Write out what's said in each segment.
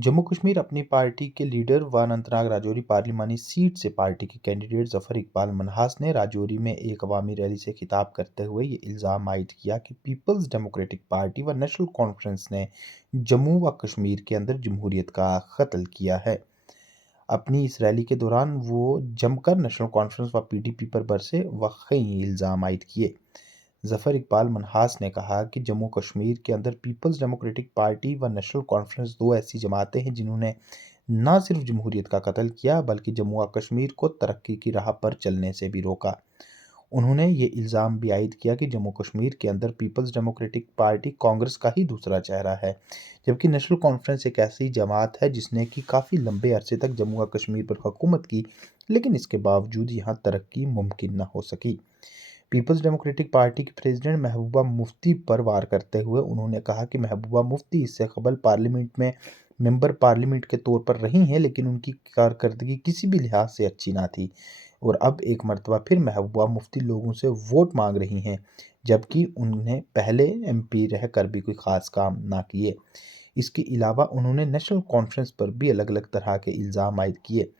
जम्मू कश्मीर अपनी पार्टी के लीडर व अनंतनाग राजौरी पार्लिमानी सीट से पार्टी के कैंडिडेट जफर इकबाल मनहास ने राजौरी में एक अवामी रैली से खिताब करते हुए ये इल्ज़ाम आयद किया कि पीपल्स डेमोक्रेटिक पार्टी व नेशनल कॉन्फ्रेंस ने जम्मू व कश्मीर के अंदर जमहूरियत का कत्ल किया है। अपनी इस रैली के दौरान वो जमकर नेशनल कॉन्फ्रेंस व पीडीपी पर बरसे व कई इल्ज़ाम आयद किए। जफर इकबाल मनहास ने कहा कि जम्मू कश्मीर के अंदर पीपल्स डेमोक्रेटिक पार्टी व नेशनल कॉन्फ्रेंस दो ऐसी जमातें हैं जिन्होंने न सिर्फ जमहूरियत का कत्ल किया बल्कि जम्मू व कश्मीर को तरक्की की राह पर चलने से भी रोका। उन्होंने ये इल्ज़ाम भी आयद किया कि जम्मू कश्मीर के अंदर पीपल्स डेमोक्रेटिक पार्टी कांग्रेस का ही दूसरा चेहरा है, जबकि नेशनल कॉन्फ्रेंस एक ऐसी जमात है जिसने कि काफ़ी लंबे अरसे तक जम्मू व कश्मीर पर हुकूमत की, लेकिन इसके बावजूद यहाँ तरक्की मुमकिन न हो सकी। पीपल्स डेमोक्रेटिक पार्टी की प्रेसिडेंट महबूबा मुफ्ती पर वार करते हुए उन्होंने कहा कि महबूबा मुफ्ती इससे कबल पार्लियामेंट में मेंबर पार्लियामेंट के तौर पर रही हैं, लेकिन उनकी कारकर्दगी किसी भी लिहाज से अच्छी ना थी और अब एक मरतबा फिर महबूबा मुफ्ती लोगों से वोट मांग रही हैं, जबकि उन्हें पहले एमपी रह कर भी कोई ख़ास काम ना किए। इसके अलावा उन्होंने नेशनल कॉन्फ्रेंस पर भी अलग अलग तरह के इल्ज़ाम आयद किए।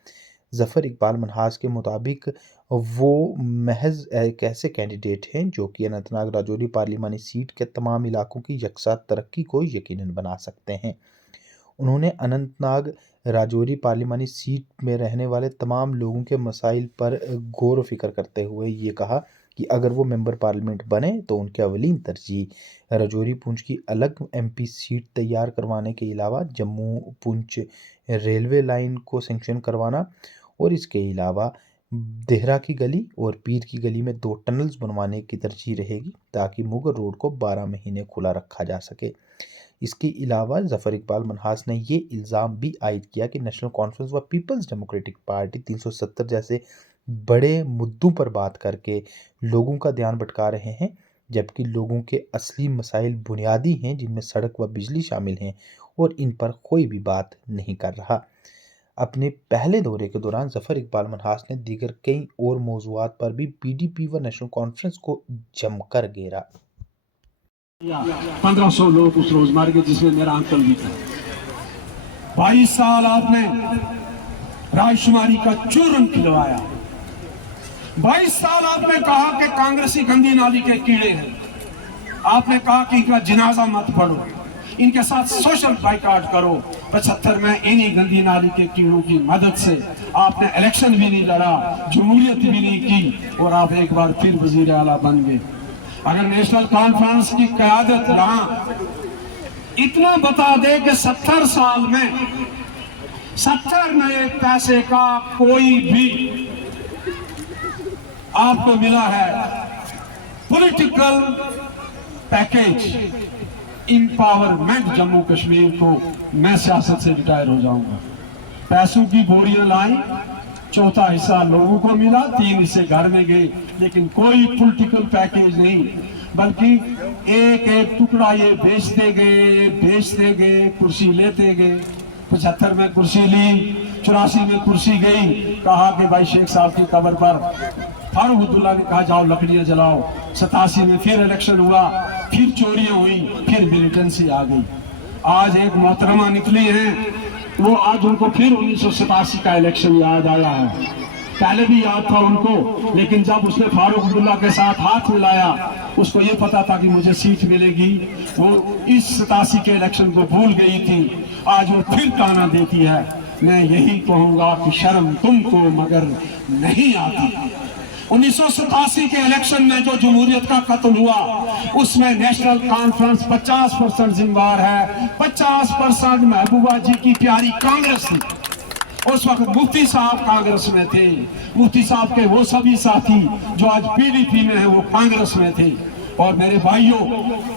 जफर इकबाल मनहास के मुताबिक वो महज एक ऐसे कैंडिडेट हैं जो कि अनंतनाग राजौरी पार्लिमानी सीट के तमाम इलाकों की यकसा तरक्की को यकीनन बना सकते हैं। उन्होंने अनंतनाग राजौरी पार्लिमानी सीट में रहने वाले तमाम लोगों के मसाइल पर गौर व फिक्र करते हुए ये कहा कि अगर वो मेंबर पार्लियामेंट बने तो उनकी अवलीन तरजीह राजौरी पुंछ की अलग एमपी सीट तैयार करवाने के अलावा जम्मू पुंछ रेलवे लाइन को सेंक्शन करवाना और इसके अलावा देहरा की गली और पीर की गली में 2 टनल्स बनवाने की तरजीह रहेगी ताकि मुगल रोड को 12 महीने खुला रखा जा सके। इसके अलावा जफर इकबाल मनहास ने ये इल्ज़ाम भी आयद किया कि नेशनल कॉन्फ्रेंस व पीपल्स डेमोक्रेटिक पार्टी 370 जैसे बड़े मुद्दों पर बात करके लोगों का ध्यान भटका रहे हैं, जबकि लोगों के असली मसाइल बुनियादी हैं जिनमें सड़क व बिजली शामिल हैं और इन पर कोई भी बात नहीं कर रहा। अपने पहले दौरे के दौरान जफर इकबाल मनहास ने दीगर कई और मौज़ूआत पर भी पीडीपी व नेशनल कॉन्फ्रेंस को जमकर घेरा। 1500 लोग उस रोज मार गए जिसमें मेरा अंकल भी था। 22 साल आपने रायशुमारी का चूरन खिलवाया। 22 साल आपने कहा कि कांग्रेसी गंदी नाली के कीड़े हैं। आपने कहा कि इनका जनाजा मत पढ़ो, इनके साथ सोशल बाइकाट करो। 75 में इन्हीं गंदी नाली के कीड़ों की मदद से आपने इलेक्शन भी नहीं लड़ा, जमहूरियत भी नहीं की और आप एक बार फिर वजीर आला बन गए। अगर नेशनल कॉन्फ्रेंस की क़यादत यहाँ इतना बता दे कि 70 साल में 70 नए पैसे का कोई भी आपको मिला है political package, empowerment Jammu Kashmir को, मैं सियासत से रिटायर हो जाऊंगा। पैसों की बोरियां लाई, चौथा हिस्सा लोगों को मिला, 3 हिस्से घर में गए, लेकिन कोई पॉलिटिकल पैकेज नहीं, बल्कि एक एक टुकड़ा ये बेचते गए, कुर्सी लेते गए। 75 में कुर्सी ली, 84 में कुर्सी गई, कहा कि भाई शेख साहब की कब्र पर फारूक अब्दुल्ला ने कहा जाओ लकड़ियां जलाओ। 87 में फिर इलेक्शन हुआ, फिर चोरियां हुई, फिर मिलिटेंसी आ गई। आज एक मोहतरमा निकली है, वो आज उनको फिर 1987 का इलेक्शन याद आया है। पहले भी याद था उनको, लेकिन जब उसने फारूक अब्दुल्ला के साथ हाथ मिलाया, उसको ये पता था कि मुझे सीट मिलेगी, वो इस 87 के इलेक्शन को भूल गई थी। आज वो फिर ताना देती है। मैं यही कहूंगा कि शर्म तुमको मगर नहीं आती। 1987 के इलेक्शन में जो जमहूरियत का कत्ल हुआ, उसमें नेशनल कॉन्फ्रेंस 50% जिम्मेदार है। 50% महबूबा जी की प्यारी कांग्रेस थी। उस वक्त मुफ्ती साहब कांग्रेस में थे। मुफ्ती साहब के वो सभी साथी जो आज पीडीपी में हैं, वो कांग्रेस में थे। और मेरे भाइयों,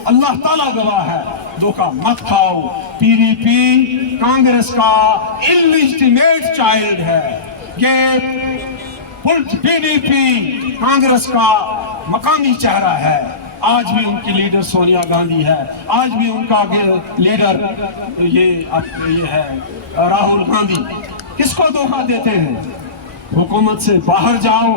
अल्लाह ताला गवाह है, धोखा मत खाओ। पीडीपी कांग्रेस का इलिजिटिमेट चाइल्ड है। ये पीडीपी कांग्रेस का मकामी चेहरा है। आज भी उनकी लीडर सोनिया गांधी है, आज भी उनका लीडर ये है राहुल गांधी। किसको धोखा देते हैं? हुकूमत से बाहर जाओ,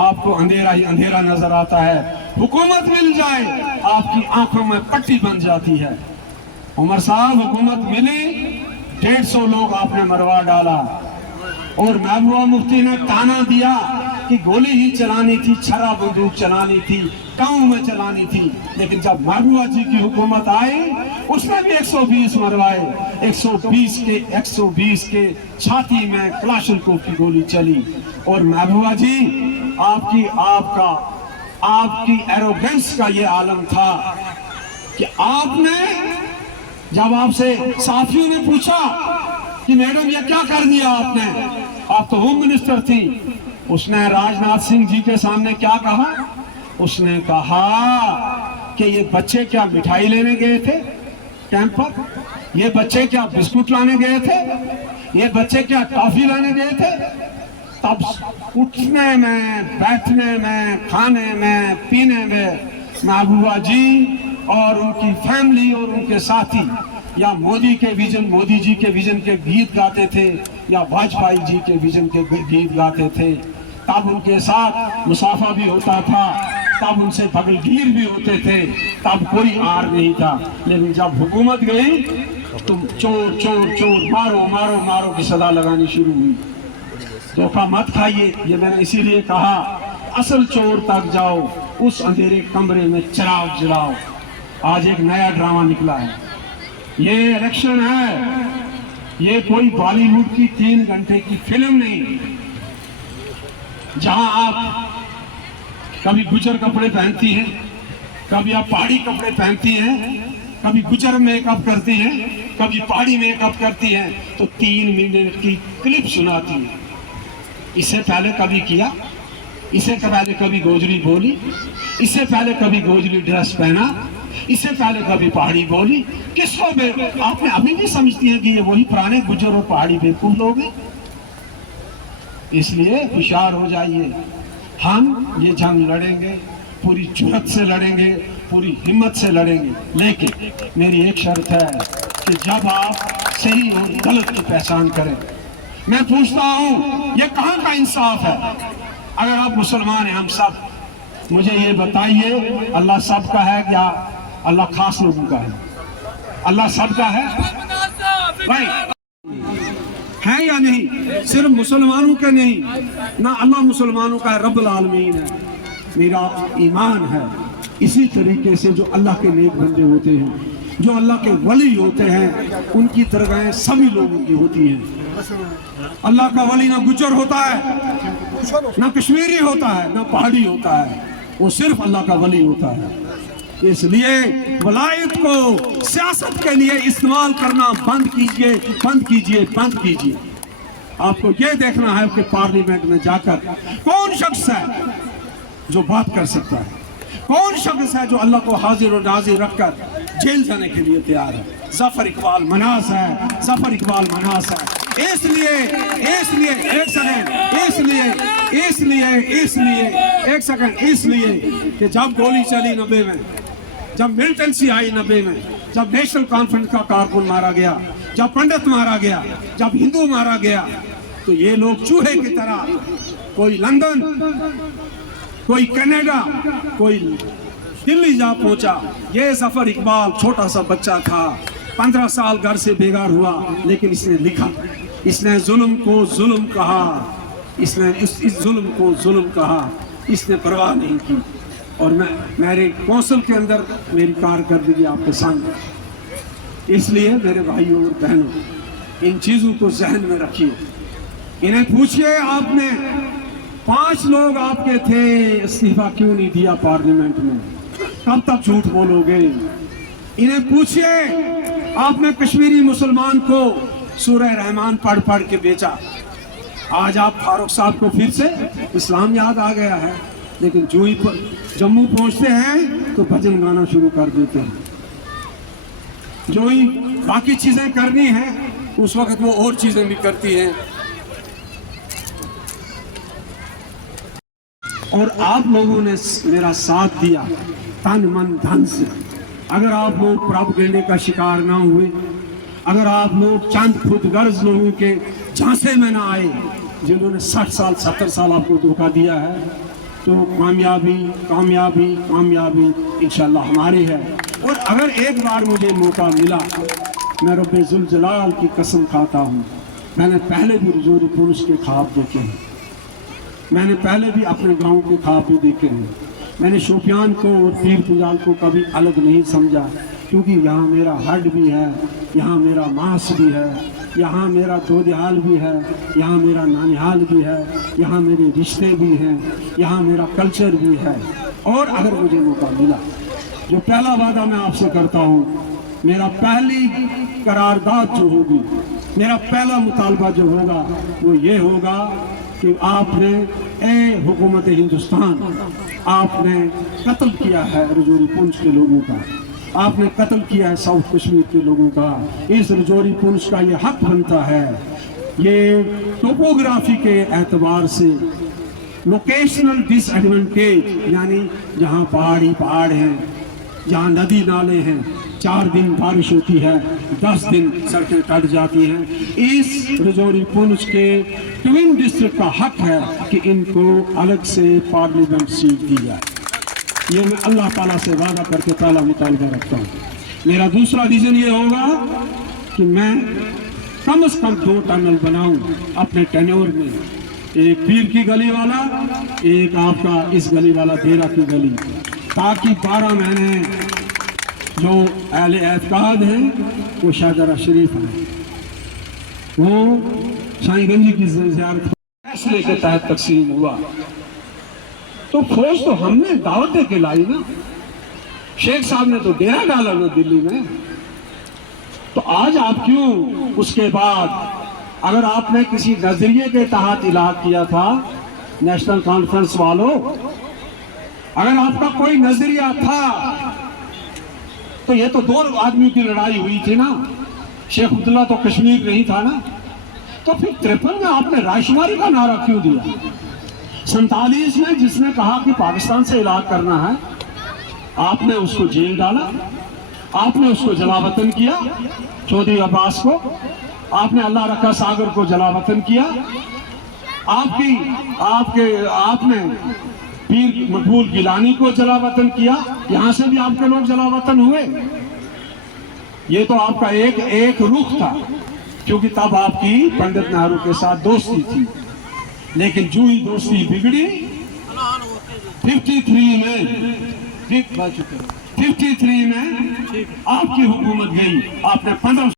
आपको अंधेरा ही अंधेरा नजर आता है। हुकूमत मिल जाए, आपकी आंखों में पट्टी बन जाती है। उमर साहब, हुकूमत मिली, 150 लोग आपने मरवा डाला। और महबूबा मुफ्ती ने ताना दिया कि गोली ही चलानी थी, छरा बंदूक चलानी थी, गांव में चलानी थी। लेकिन जब महबूबा जी की हुकूमत आई, उसने भी 120 मरवाए। 120 के छाती में क्लाशनकोव की गोली चली। और महबूबा जी, आपकी एरोगेंस का ये आलम था कि आपने, जब आपसे साथियों ने पूछा कि मैडम ये क्या कर दिया आपने, आप तो होम मिनिस्टर थी, उसने राजनाथ सिंह जी के सामने क्या कहा? उसने कहा कि ये बच्चे क्या मिठाई लेने गए थे कैंप पर? ये बच्चे क्या बिस्कुट लाने गए थे? ये बच्चे क्या टॉफी लाने गए थे? तब उठने में, बैठने में, खाने में, पीने में महबूबा जी और उनकी फैमिली और उनके साथी या मोदी जी के विजन के गीत गाते थे, या वाजपेयी जी के विजन के गीत गाते थे। तब उनके साथ मुसाफा भी होता था, तब उनसे बगलगीर भी होते थे, तब कोई आर नहीं था। लेकिन जब हुकूमत गई तो चोर चोर चोर, मारो मारो मारो की सदा लगानी शुरू हुई। धोखा मत खाइए, ये मैंने इसीलिए कहा, असल चोर तक जाओ, उस अंधेरे कमरे में चिराग जलाओ। आज एक नया ड्रामा निकला है, ये इलेक्शन है, ये कोई बॉलीवुड की 3 घंटे की फिल्म नहीं, जहां आप कभी गुजर कपड़े पहनती हैं, कभी आप पहाड़ी कपड़े पहनती हैं, कभी गुजर मेकअप करती हैं, कभी पहाड़ी मेकअप करती हैं, तो 3 मिनट की क्लिप सुनाती हैं। इससे पहले कभी किया? इससे पहले कभी गोजरी बोली? इससे पहले कभी गोजरी ड्रेस पहना? इससे पहले कभी पहाड़ी बोली? किसको आपने अभी भी समझती हैं कि ये वही पुराने गुजर और पहाड़ी बेवकूफ लोग हैं? इसलिए होशियार हो जाइए। हम ये जंग लड़ेंगे, पूरी जुर्रत से लड़ेंगे, पूरी हिम्मत से लड़ेंगे, लेकिन मेरी एक शर्त है कि जब आप सही और गलत की पहचान करें। मैं पूछता हूँ, ये कहाँ का इंसाफ है? अगर आप मुसलमान हैं, हम सब, मुझे ये बताइए, अल्लाह सबका है या अल्लाह खास लोगों का है? अल्लाह सबका है भाई, है या नहीं? सिर्फ मुसलमानों का नहीं ना, अल्लाह मुसलमानों का है, रब्बुल आलमीन है, मेरा ईमान है। इसी तरीके से जो अल्लाह के नेक बंदे होते हैं, जो अल्लाह के वली होते हैं, उनकी दरगाहें सभी लोगों की होती हैं। अल्लाह का वली ना गुजर होता है, ना कश्मीरी होता है, ना पहाड़ी होता है, वो सिर्फ अल्लाह का वली होता है। इसलिए वलायत को सियासत के लिए इस्तेमाल करना बंद कीजिए, बंद कीजिए, बंद कीजिए। आपको ये देखना है कि पार्लियामेंट में जाकर कौन शख्स है जो बात कर सकता है, कौन शख्स है जो अल्लाह को हाजिर और नाजिर रखकर जेल जाने के लिए तैयार है। जफर इकबाल मनास है, जफर इकबाल मनास है। इसलिए एक सेकंड, इसलिए कि जब गोली चली 90 में, जब मिलिटेंसी आई 90 में, जब नेशनल कॉन्फ्रेंस का कारकुन मारा गया, जब पंडित मारा गया, जब हिंदू मारा गया, तो ये लोग चूहे की तरह, कोई लंदन, कोई कनाडा, कोई दिल्ली जा पहुंचा। ये जफर इकबाल छोटा सा बच्चा था, 15 साल घर से बेघर हुआ, लेकिन इसने लिखा, इसने जुल्म को जुल्म कहा, इसने इस जुल्म को जुल्म कहा, इसने परवाह नहीं की। और मेरे कौंसिल के अंदर मेरी कारकर्दगी आपके सामने। इसलिए मेरे भाइयों और बहनों, इन चीज़ों को जहन में रखिए। इन्हें पूछिए, आपने 5 लोग आपके थे, इस्तीफा क्यों नहीं दिया पार्लियामेंट में? कब तक झूठ बोलोगे? इन्हें पूछिए, आपने कश्मीरी मुसलमान को सूरह रहमान पढ़ पढ़ के बेचा। आज आप फारूक साहब को फिर से इस्लाम याद आ गया है, लेकिन जो ही जम्मू पहुंचते हैं तो भजन गाना शुरू कर देते हैं। जो ही बाकी चीजें करनी है, उस वक्त वो और चीजें भी करती हैं। और आप लोगों ने मेरा साथ दिया तन मन धन से। अगर आप लोग प्रोपेगेंडे का शिकार ना हुए, अगर आप लोग चंद खुदगर्ज लोगों के झांसे में ना आए, जिन्होंने 60 साल 70 साल आपको धोखा दिया है, तो कामयाबी कामयाबी कामयाबी इंशाल्लाह हमारी है। और अगर एक बार मुझे मौका मिला मैं रब्बे जुल जलाल की कसम खाता हूँ, मैंने पहले भी रजौरी पुलिस के ख्वाब देखे हैं, मैंने पहले भी अपने गांव के ख्वाब भी देखे हैं। मैंने शोपियान को और पीर तुजाल को कभी अलग नहीं समझा, क्योंकि यहाँ मेरा हड भी है, यहाँ मेरा मास भी है, यहाँ मेरा दोदिहाल भी है, यहाँ मेरा नानिहाल भी है, यहाँ मेरे रिश्ते भी हैं, यहाँ मेरा कल्चर भी है। और अगर मुझे मौका मिला, जो पहला वादा मैं आपसे करता हूँ, मेरा पहली करारदाद जो होगी, मेरा पहला मुतालबा जो होगा वो ये होगा कि आपने ए हुकूमत हिंदुस्तान, आपने कत्ल किया है रजौरी पुंछ के लोगों का, आपने कत्ल किया है साउथ कश्मीर के लोगों का। इस रजौरी पुंछ का ये हक बनता है, ये टोपोग्राफी के एतबार से लोकेशनल डिसएडवांटेज, यानी जहाँ पहाड़ी पहाड़ हैं, जहाँ नदी नाले हैं, 4 दिन बारिश होती है, 10 दिन सड़कें कट जाती हैं, इस रजौरी पुंछ के ट्विन डिस्ट्रिक्ट का हक है कि इनको अलग से पार्लियामेंट सीट दी जाए। ये मैं अल्लाह ताला से वादा करके ताला मुतालबा रखता हूँ। मेरा दूसरा विजन ये होगा कि मैं कम से कम 2 टनल बनाऊं अपने टेन्योर में, एक पीर की गली वाला, एक आपका इस गली वाला देरा की गली, ताकि 12 महीने जो अहले एतकाद हैं वो शाहजरा शरीफ हैं, वो साईं की ज़ियारत फैसले के तहत तकसीम हुआ। तो फौज तो हमने दावत दे के लाई ना, शेख साहब ने तो डेरा डाला ना दिल्ली में। तो आज आप क्यों उसके बाद, अगर आपने किसी नजरिए के तहत इलाज किया था नेशनल कॉन्फ्रेंस वालों, अगर आपका कोई नजरिया था तो ये तो 2 आदमियों की लड़ाई हुई थी ना, शेख अब्दुल्ला तो कश्मीर नहीं था ना, तो फिर 53 में आपने रायशुमारी का नारा क्यों दिया? 47 में जिसने कहा कि पाकिस्तान से इलाज करना है, आपने उसको जेल डाला, आपने उसको जलावतन किया, चौधरी अब्बास को, आपने अल्लाह रखा सागर को जलावतन किया, आपने पीर मकबूल गिलानी को जलावतन किया, यहां से भी आपके लोग जलावतन हुए। ये तो आपका एक रुख था, क्योंकि तब आपकी पंडित नेहरू के साथ दोस्ती थी, लेकिन जो ही दोस्ती बिगड़ी 53 में आपकी हुकूमत गई, आपने 15